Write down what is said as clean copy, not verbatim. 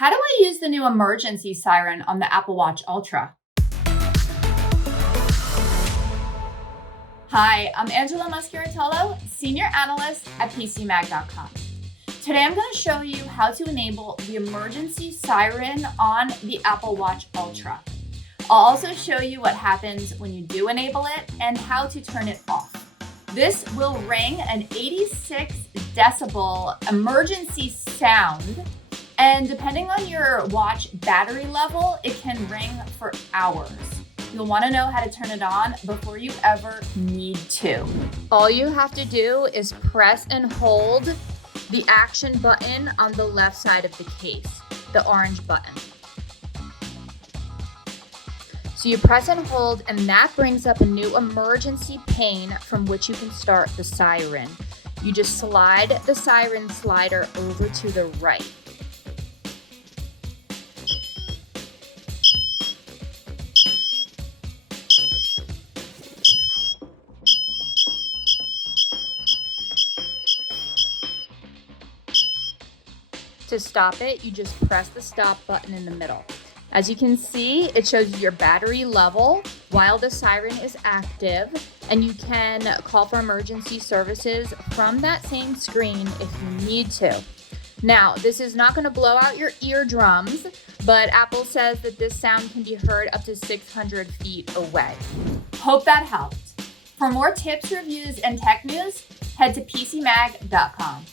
How do I use the new emergency siren on the Apple Watch Ultra? Hi, I'm Angela Mascaritolo, Senior Analyst at PCMag.com. Today I'm going to show you how to enable the emergency siren on the Apple Watch Ultra. I'll also show you what happens when you do enable it and how to turn it off. This will ring an 86 decibel emergency sound, and depending on your watch battery level, it can ring for hours. You'll want to know how to turn it on before you ever need to. All you have to do is press and hold the action button on the left side of the case, the orange button. So you press and hold, and that brings up a new emergency pane from which you can start the siren. You just slide the siren slider over to the right. To stop it, you just press the stop button in the middle. As you can see, it shows you your battery level while the siren is active, and you can call for emergency services from that same screen if you need to. Now, this is not going to blow out your eardrums, but Apple says that this sound can be heard up to 600 feet away. Hope that helped. For more tips, reviews, and tech news, head to PCMag.com.